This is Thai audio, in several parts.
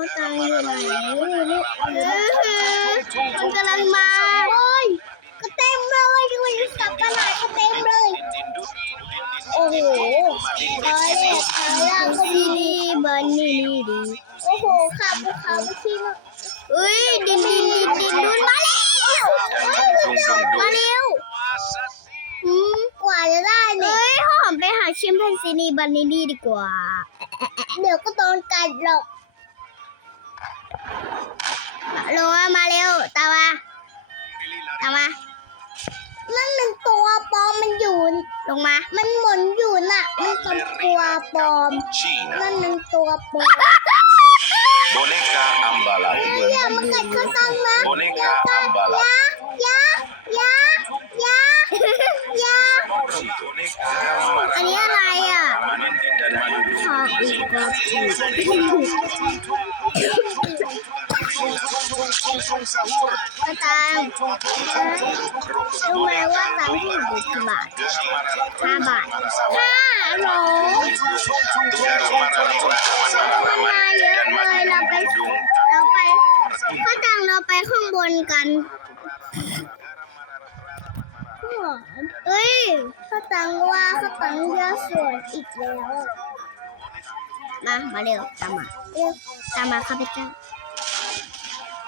เขาตังอยู่ไหนนี่เออมันกำลังมาโอ้ยก็เต็มเลยดูอยู่สับประหลาดก็เต็มเลย โอ้โหตอนแรกตอนแรกก็ดีดีบันนี่นี่ดีโอ้โหขับเขาไปที่นู่นเอ้ยดินดินดินดินดุนมาแล้วมาเร็วกว่าจะได้เนี่ยเฮ้ยหอมไปหาชิมแพนซีนีบันนี่นี่ดีกว่า เดี๋ยวก็โดนกัดหรอก ลงมามาเร็วตามมาตามมานั่นมันตัวปลอมมันอยู่ลงมา มันหมุนอยู่น่ะ มันเป็นตัวปลอม Cina. นั่นมันตัวปลอม Boneca Ambala. อย่ามากัดเขาตังนะ Boneca อายายายาอันนี้อะไรอะ Dan madu ขอบอีกก็กระตังรู้ไหมว่าตังค์ที่อยู่กี่บาทห้าบาทห้าโหลมันมาเยอะเลยเราไปเราไปข้าตังเราไปข้างบนกันเฮ้ยข้าตังว่าข้าตังเยอะสวนอีกแล้ว มามาเร็วตามมาเร็วตามมาข้าพเจ้า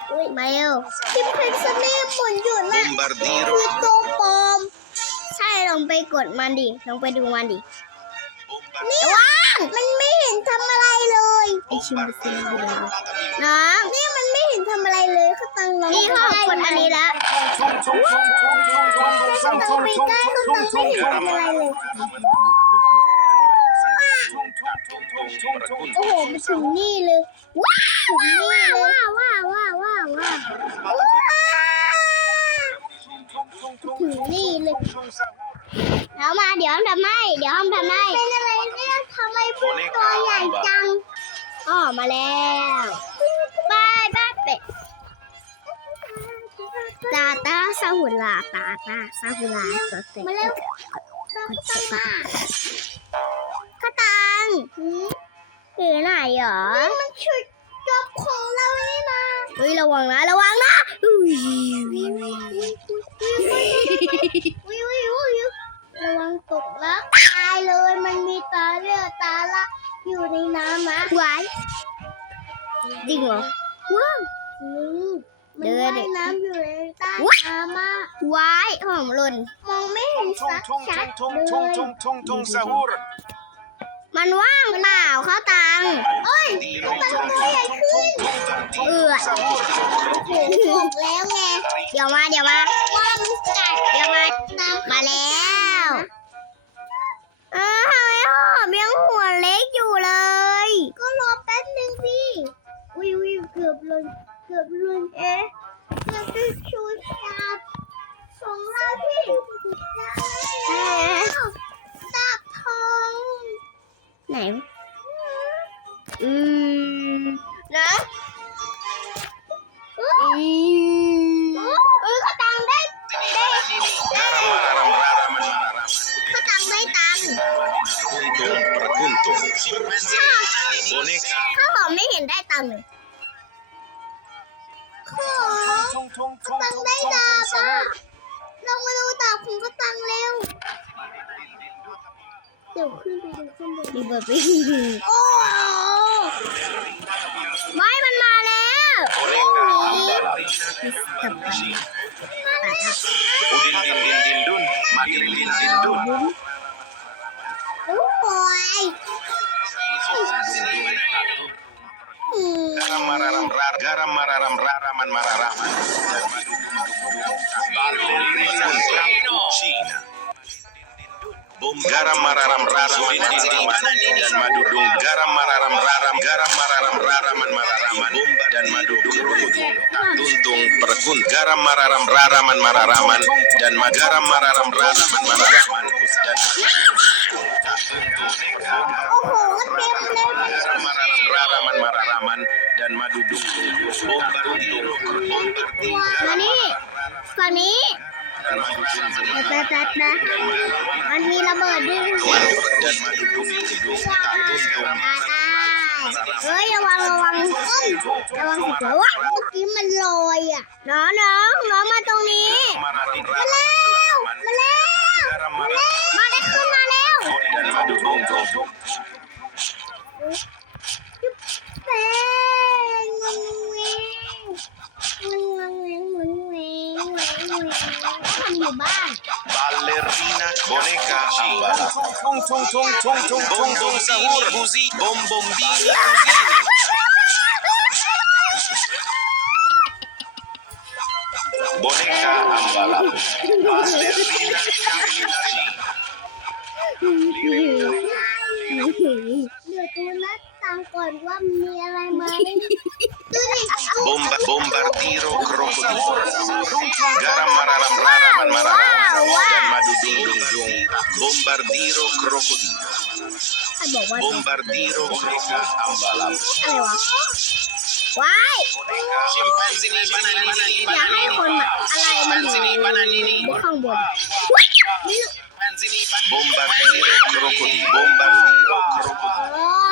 เฮ้ยมาเร็วที่เพชรสเน่หมุนอยู่น่ะ Bombardiro. คือตัวปลอม ใช่ลองไปกดมันดิลองไปดูมันดินี่ว่างมันไม่เห็นทำอะไรเลยไอชิมไปซื้อไปเลยน้องนี่มันไม่เห็นทำอะไรเลยเขาตังน้องนี่เขากดอันนี้แล้วเขาตังไปใกล้เขาตังไม่เห็นทำอะไรเลย โอ้โหมาถึงนี่เลย ว้าวว้าวว้าวว้าวว้าวว้าวถึงนี่เลยแล้วมาเดี๋ยวทำให้เดี๋ยวทำให้เป็นอะไรเนี่ยทำไมพูดตัวใหญ่จังอ๋อมาแล้วบายบายเป็ดตาตาซาหุลาตาตาซาหุลาสดเสร็จมาเร็วต้องมาข้า อยู่ไหนหรอมันชุดจบของเรานี่นะเฮ้ยระวังนะระวังนะอุ้ยวิววิววิววิวระวังตกนะตายเลยมันมีตาเลือดตาละอยู่ในน้ำนะไว้จริงเหรอว้าวมันว่ายน้ำอยู่ในใต้น้ำอะไว้หอมหล่นมองไม่เห็นสัก Tung ชัด tung เล tung ย มันว่างเปล่าเข้าตังเอ้ยมันตัวใหญ่ขึ้น เอือถูกแล้วไง เดี๋ยวมาเดี๋ยวมาว่ามันกัดเดี๋ยวมา มาแล้วเออทำไมหอมยังหัวเล็กอยู่เลย ก็รอแป๊บนึงสิวิววิวเกือบเลยเกือบเลยเอ๊ะเกือบจะชูจับของเราที่จับทอง ไหน อืม นะอืมเออเขาตังได้ได้ Garam mararam raraman mararam. เขาตังได้ตังค์ Kuntung perkuntung. Boneka. ข้าวหอมไม่เห็นได้ตังค์เลยข้าวหอม Tung tung เขาตังได้ดาบอะลองมาดูดาบของเขาตังเร็ว เดี๋ยวขึ้นไปดูข้างบนดีเบอร์ปี้โอ้ไม่มันมาแล้ว Boneka ambala. กลับไป Udin din din din dun. Makin din din dun. โอ้ยอืม Garam mararam rar. Garam mararam raraman mararaman. Kuntung. Cina. garam mararam raram dan madu dung garam mararam raram garam mararam raraman mararaman bomba dan madudung rungut tuntung perkun garam mararam raraman mararaman dan magaram mararam raraman mararaman dan raraman mararaman dan madudung bomba tuntung ฝั่งนี้ตาตาตามันมีระเบิดด้วย dan madudung tuntung ตาตาเฮ้ยระวังระวังก้มระวังสิวะเมื่อกี้มันลอยอะน้องน้องน้องมาตรงนี้ Mararam มาแล้วมาแล้ว garam มา maram แล้วมาได้ขึ้นมาแล้ว dan madu dung dung. แป้งงงเวงงงเวงงง อยู่บ้าน Ballerina boneka ambala. Tung tung tung tung tung bom bom sahur buzi bom bom bini buzini. Boneka ambala. Ballerina kakilashi. เดี๋ยวดูหน้าต่างก่อนว่ามีอะไรไหมดูดิ Bomba bombardiro krokodil. Garam mararam raraman mararam dan madu dung dung dung. Bombardiro krokodil. ใครบอกว่า Bombardiro boneka ambala. อะไรวะว้าย Scimpanzini bananini อยากให้คนแบบอะไรมันอยู่บนข้างบนนี่ Bombardiro krokodil. Bombardiro krokodil. โอ้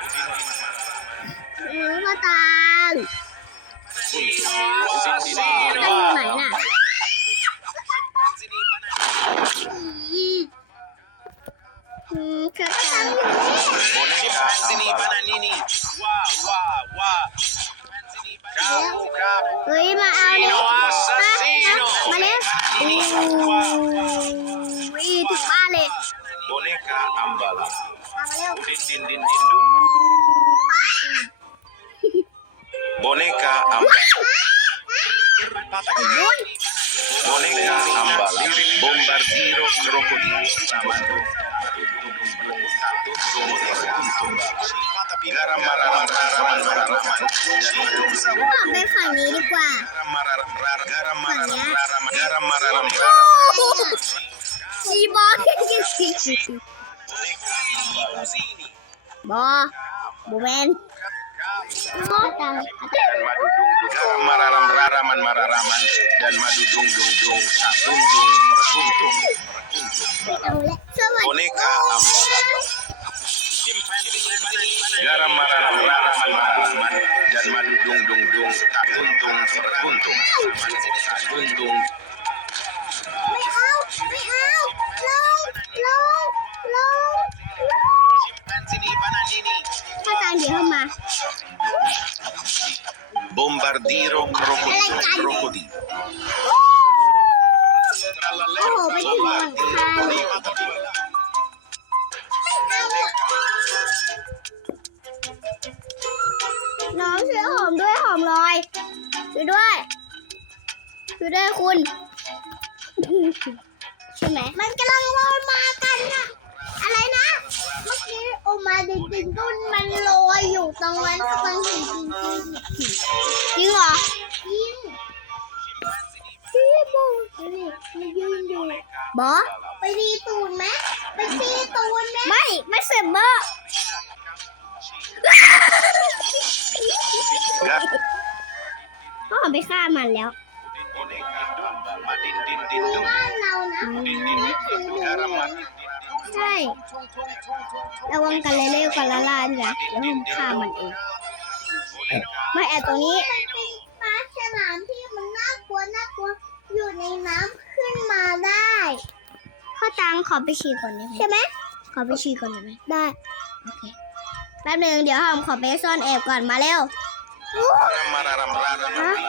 ambal. อืมพ่อตางตางอยู่ไหนน่ะอืมอืมพ่อตางอยู่นี่ Boneka ambal. เฮ้ยมาเอาเลยมาเร็วอุ้ยถึงบ้านเลย Boneka ambal. มาเร็ว Udin din din din dun. Boneka ambal. Boneka ambal. Bombardiro krokodil. Garam mararam raraman mararaman. ออกไป dan madu dung dung ah, mararam raraman mararaman. Dan madu dung dung dung satuntung persuntung boneka ah, garam mararam raraman mararaman. Dan madu dung dung dung satuntung persuntung. Satuntung ถ้าตังเดี๋ยวเข้ามา Bombardiro krokodil. Krokodil. โอ้โห ไปถึงหลังคาเลย น้องช่วยหอมด้วยหอมลอยช่วยด้วยช่วยด้วยคุณ ใช่ไหมมันกำลังลอยมากันน่ะอะไรนะเมื่ อกี้โอมาจริงๆต้นมันลอยอยู่ตรงนั้นตรงจริงจริงจริงเหรอจริงพี่บูนี่มันยืนอยู่บอไปดีตูนไหมไปตีตูนไหมไม่ไม่เสร็จเบอร์ Gar พ่อไปฆ่ามันแล้ว Din din din dung. บ้านเรานะ Garam ใช่ ระวังกันเลยเร็วกันละลานนะเดี๋ยวผมฆ่ามันเองไม่แอบตรงนี้ปลาฉลามที่มันน่ากลัวน่ากลัวอยู่ในน้ำขึ้นมาได้ข้อตังขอไปฉี่ก่อนได้ไหมใช่ไหมขอไปฉี่ก่อนได้ไหมได้โอเคแป๊บหนึงเดี๋ยวหอมขอไปซ่อนแอบก่อนมาเร็ว Garam mararam raraman.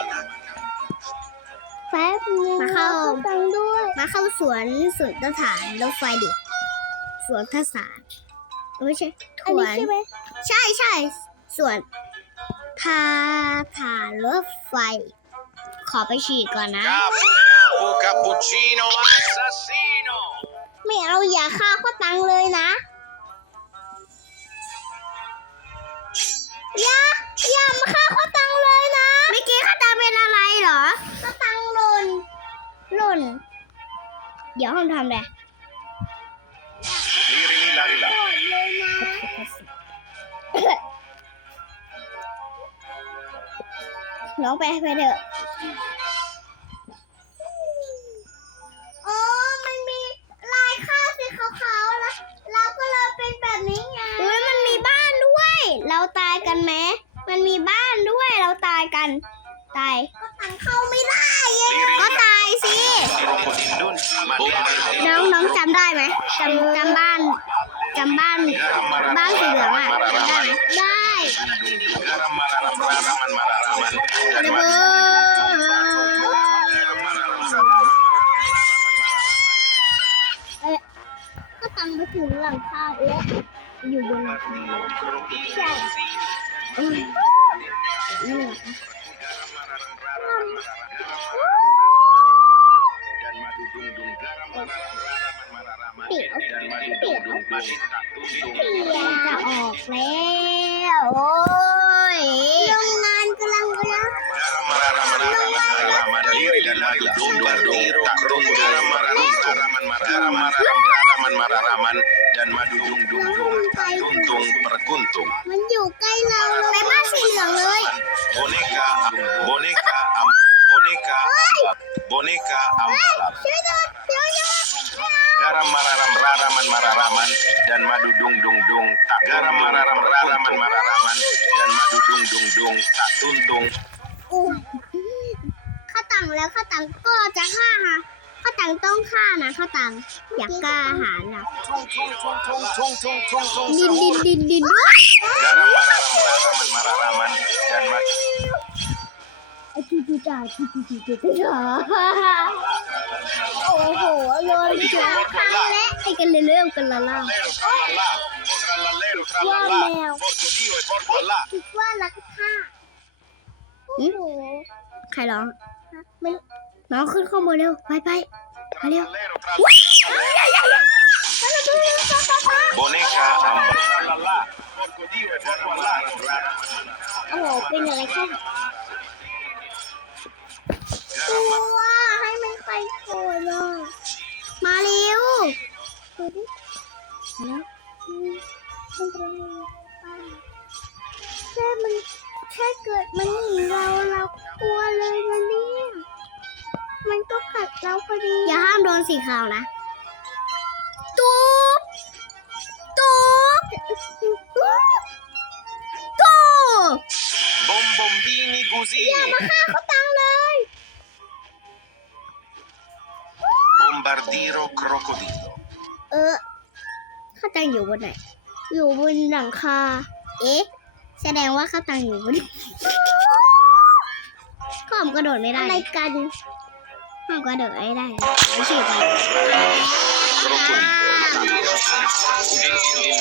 แป๊บนึงมาเข้าตังด้วยมาเข้าสวนสวนสถานรถไฟดิ สวนภาษาไม่ใช่ถวน ใช่ใช่สวนพาถารถไฟ ขอไปฉีดก่อนนะ ไม่เอาอย่าฆ่าข้อตังเลยนะ อย่า อย่ามาฆ่าข้อตังเลยนะเมื่อกี้ข้อตังเป็นอะไรเหรอข้อตังหล่น หล่น เดี๋ยวห้องทำเลย Liri ni lari la. น้องไปไปเถอะอ๋อมันมีลายข้าวสีขาวๆแล้วเราก็เลยเป็นแบบนี้ไงอุ้ยมันมีบ้านด้วย เราตายกันไหมมันมีบ้านด้วยเราตายกัน ตาย ตี๋ยว Dan madu dung dung madu tak dung dung. จะออกแล้วโอ้ยโรงงานกำลังกำลัง Garam mararam raraman mararaman. Liri dan madu dung dung dung tak dung garam mararam raraman mararaman mararam raraman mararaman. Dan madu dung dung dung tak tuntung perkuntung. มันอยู่ใกล้เราเลยไปบ้านสีเหลืองเลย Boneka, boneka, am, boneka, ambak, boneka, ambak. ช่วยด้วยช่วยด้วย Garam mararam raraman mararaman dan madu dung dung dung tak garam mararam raraman mararaman dan madu dung dung dung tak tuntung อู้ข้าตังแล้วข้าตังก็จะฆ่าฮะข้าตังต้องฆ่านะข้าตังอยากกล้าหาญนะดินดินดินดินด้วย garam mararam raraman mararaman dan madu ไอ้จูจูจ่าจูจูจูจูจ่าโอ้โหโยนไปถึงครั้งและไอ้กันเร็วๆกันละล่ะว่าแมวคิดว่ารักข้าโอ้โหใครร้องไม่น้องขึ้นข้างบนเร็วไปไปไปเร็ว boneka ambak โอ้โหเป็นอะไรขึ้น ดูดิมาแล้วอืมไม่เป็นไรป้าแค่มันแค่เกิดมันหนีเราเรากลัวเลยนะเนี่ยมันก็กัดเราพอดี อย่าห้ามโดนสีขาวนะ ตุ๊บ ตุ๊บ ตุ๊บตุ๊บ bombombini gusini ฆ่าเขาตังเลย bombardiro crocodilo เออข้าตังอยู่บนไหน อยู่บนหลังคา เอ๊ะ แสดงว่าข้าตังอยู่บนข้ามกระโดดไม่ได้ อะไรกันข้ามกระโดดไม่ได้ไม่ใช่กัน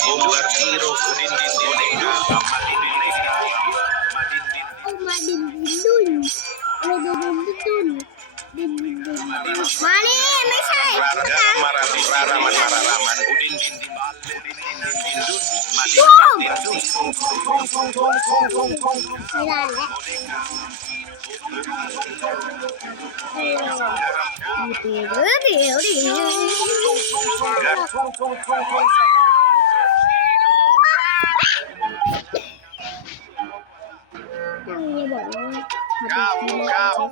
bombardiro udin din boneka madindin เอามาดินดินดุนอะไรดินดินดุนดินดินดุน มานี่ไม่ใช่ตุ๊กตาช่วงไม่ได้แล้วเดี๋ยวเดี๋ยวเดี๋ยว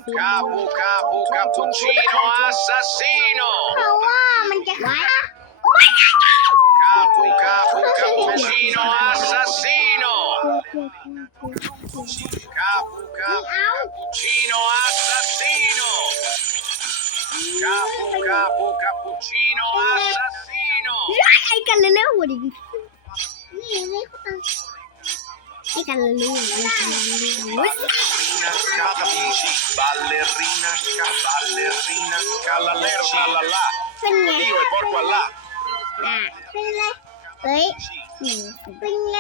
capu capu capu cappuccino assassino เพราะว่ามันจะฆ่า Capu capu cappuccino assassino Capu ไม่ capu เอา cappuccino assassino Capu capu cappuccino assassino ไอ้กันเร็ว ไอ้กันเร็วๆไอ้กันเร็ว Ballerina capisci ballerina sca ballerina scallalero scallalà ๆเป็นไง Dio e porco allà อะเป็นไงเฮ้ยหนูเป็นไง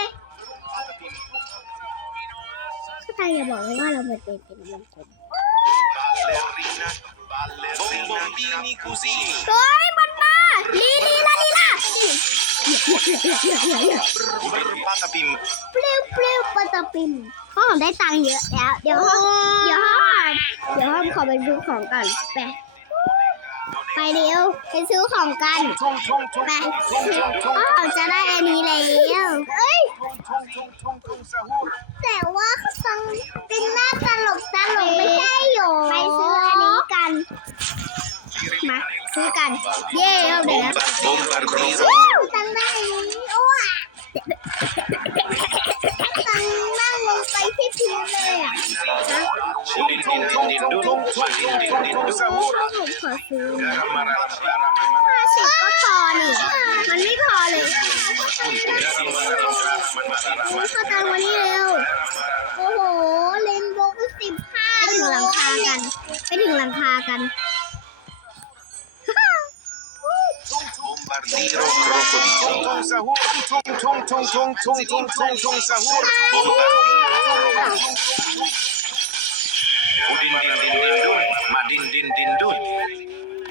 เขาตั้งอย่าบอกว่าเราเป็นเป็นวงกลม ballerina ballerina bombombini così เฮ้ยมันมาลีลีลาลีลา patapim เปรี้วเปรี้วปะตะปิมพ่อผมได้ตังค์เยอะแล้ว เดี๋ยวเดี๋ยวห้องเดี๋ยวห้องขอไปซื้อของก่อนไปไปเร็วไปซื้อของกันไปอ๋อจะได้อันนี้แล้วเอ้ยแต่ว่าเขาฟังเป็นหน้าตลกตลกไม่ใช่หรอไปซื้ออันนี้กัน ซื้อกัน เย้เอาเดี๋ยวนะ Bombardiro ตังได้โอ้ยตังนั่งลงไปที่พื้นเลยอะ Din din din din dun Din din din dun ผมขอซื้อ Garamara, garamara, ห้าสิบก็พอนี่ มันไม่พอเลย Garam mararam raram mararam เข้าตังวันนี้เร็ว โอ้โห เลนโบว์สิบห้าไปถึงหลังคากัน ไปถึงหลังคากัน Bombardiro crocodilo Udin din din din dun Madin din din dun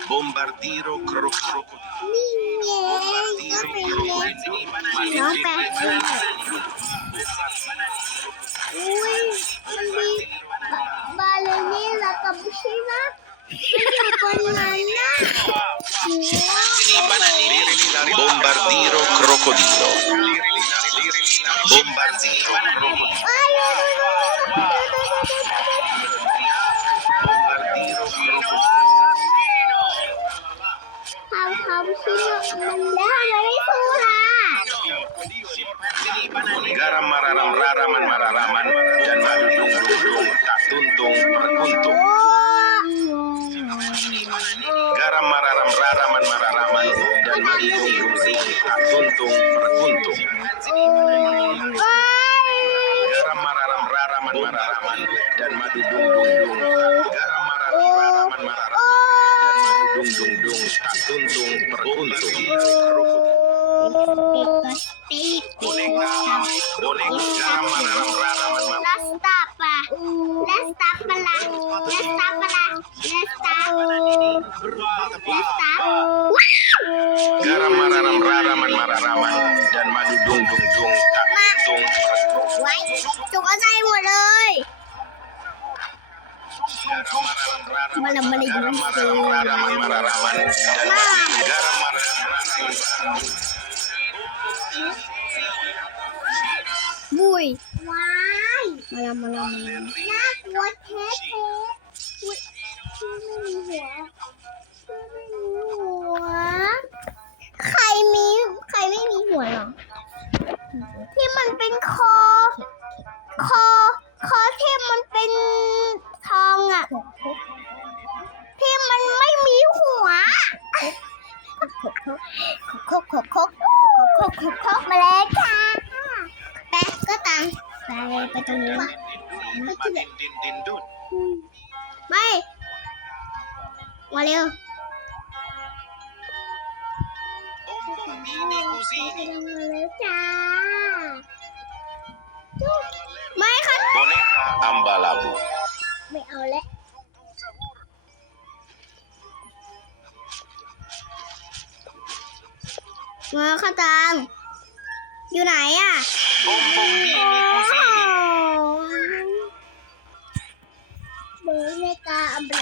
Bombardiro crocodilo นี่ไงก็เป็นเล็กน้องแปะอุ้ย Bombardiro Crocodilo. Bombardiro Crocodilo. Bombardiro Crocodilo. Garam mararam raraman mararaman dan madu dung dung dung tak tuntung perkuntung. ไว้ตกใจหมดเลย Malam Malam balik garam gitu. mararam mararaman dan Mam. garam mararam บุยว้ายมาลำมาลำมาลำน่ากลัวแท้แท้อุ๊ยชื่อไม่มีหัวชื่อไม่มีหัว ใครมีใครไม่มีหัวหรอ ที่มันเป็นคอ คอ คอที่มันเป็นทองอะที่มันไม่มีหัวคกคกคกคกคกคกมาแล้วค่ะแปะก็ตังไปไปตรงนี้วะ Madin din din dun ไปมาเร็ว มาข้าตังอยู่ไหนอะ Bom bombini โอ้ cusini เบอร์เมกาอัมเบร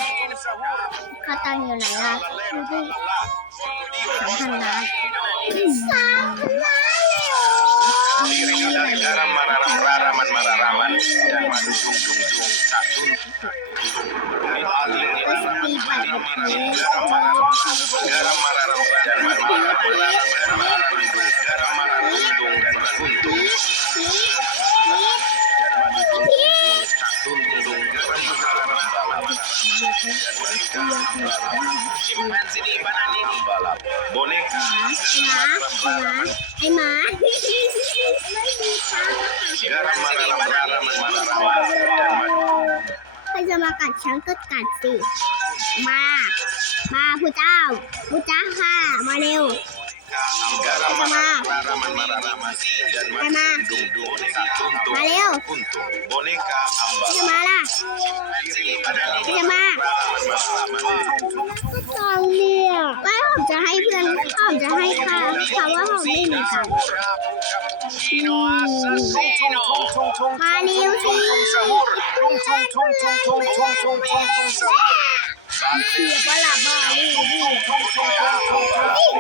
ข้าตังอยู่ไหนอะดูดิสามพันล้านสามพันล้านเลยเหรอ Garam mararam raraman mararaman dan madu dung dung dung tak tuntung Garam mararam dan madu dung dung garam mararam garam mararam dung dan berkuntung นี่นี่ dan madu dung dung tak tuntung garam mararam ดฉันก็กัดสิ มา มาผู้เจ้าผู้เจ้าค่ะ มาเร็ว มา มา มาเร็วจะมาล่ะจะมาตอนเดียวไม่ผมจะให้เพื่อนผมจะให้ค่ะค่ะว่าผมไม่มีตัะมาเร็วสิ เสียบละบ้านี่นี่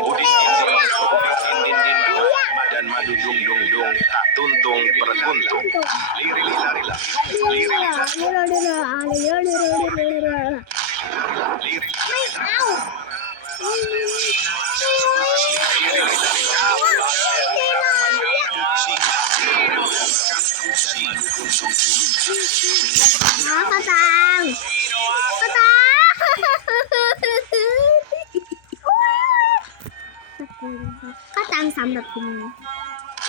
Udin din din din din dun dan madu dung dung dung tak tuntung perkuntung. Liri lila lila. Liri lila. Liri ไม่เอาน้องข้าตังข้าตัง ก็ตามสำหรับคุณ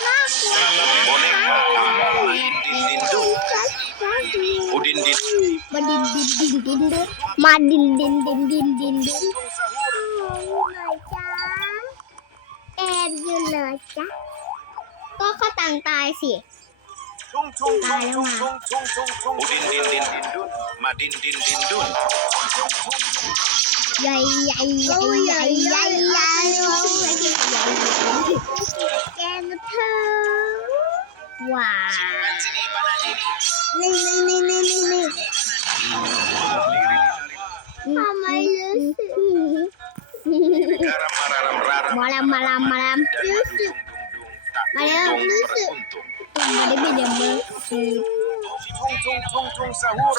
น่ากลัวโบเล็กดินดินดุโอดินดินมาดินดินดินดินดุมาดินดินดินดินดินดุแอบอยู่เลยจ้ะก็ข้าต่างตายสิตายแล้วมาดินดินดินดินดุมาดินดินดินดุ dày dày dày dày dày dày em thơ wow. Nè nè nè nè nè nè. Mama Yusuf Malam malam malam Yusuf Malam Yusuf Kembali beda Yusuf Tung tung tung tung sahur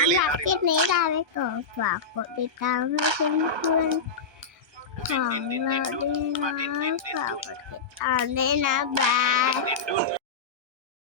สำหรับคลิปนี้ลาไปก่อนฝากกดติดตามให้เพื่อนๆของเราด้วยนะฝากกดติดตามด้วยนะบาย